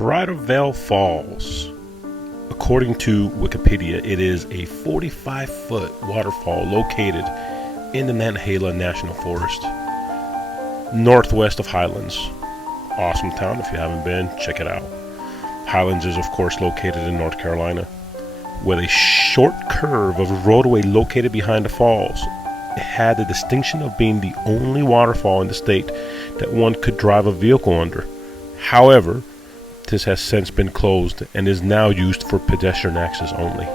Bridal Veil Falls. According to Wikipedia, it is a 45-foot waterfall located in the Nantahala National Forest, northwest of Highlands. Awesome town. If you haven't been, check it out. Highlands is, of course, located in North Carolina, with a short curve of roadway located behind the falls. It had the distinction of being the only waterfall in the state that one could drive a vehicle under. However, this has since been closed and is now used for pedestrian access only.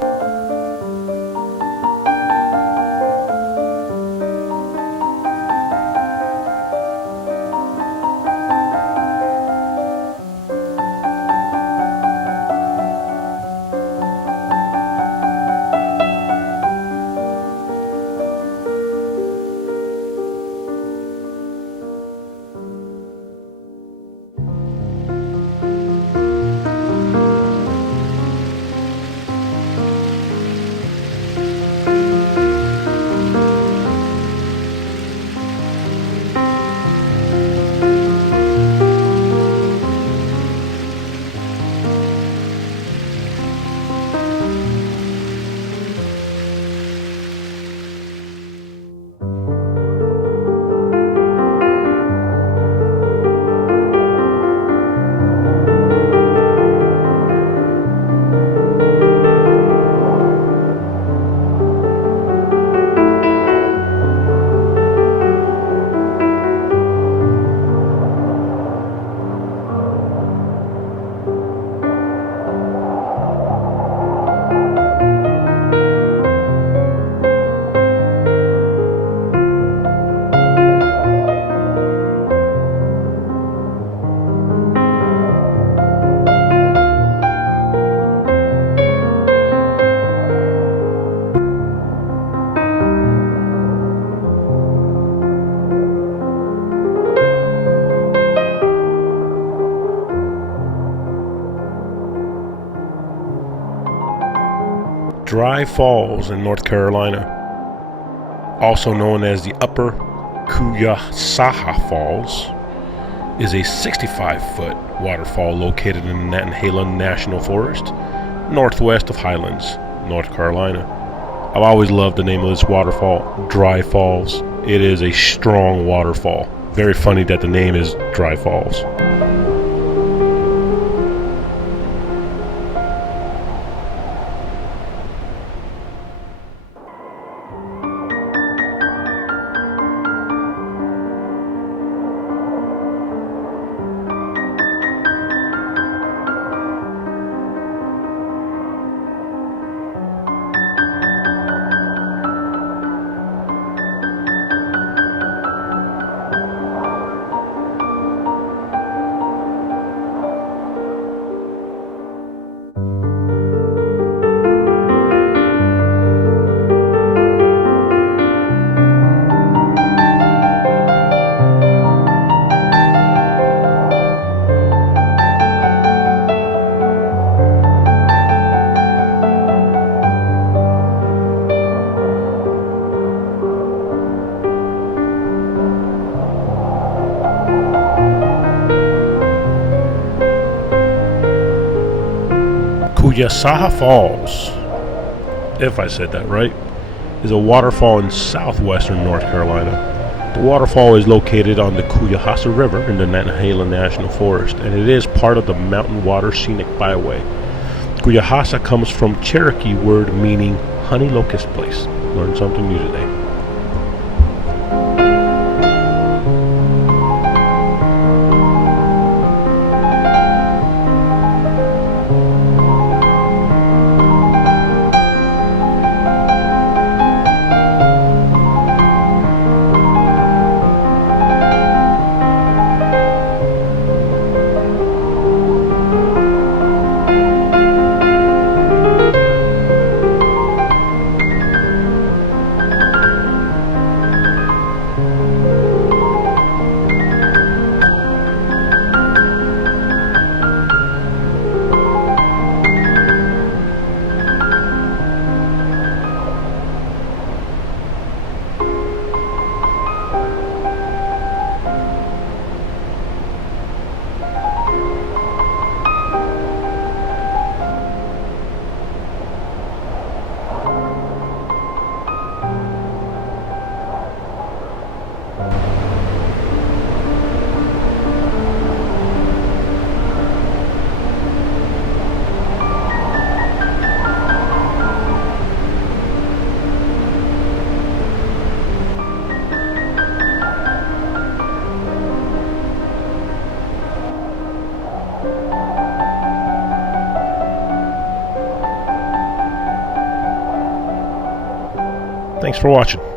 Dry Falls in North Carolina, also known as the Upper Cullasaja Falls, is a 65-foot waterfall located in the Nantahala National Forest, northwest of Highlands, North Carolina. I've always loved the name of this waterfall, Dry Falls. It is a strong waterfall. Very funny that the name is Dry Falls. Cullasaja Falls, if I said that right, is a waterfall in southwestern North Carolina. The waterfall is located on the Cullasaja River in the Nantahala National Forest, and it is part of the Mountain Water Scenic Byway. Cullasaja comes from Cherokee word meaning honey locust place. Learn something new today. Thanks for watching.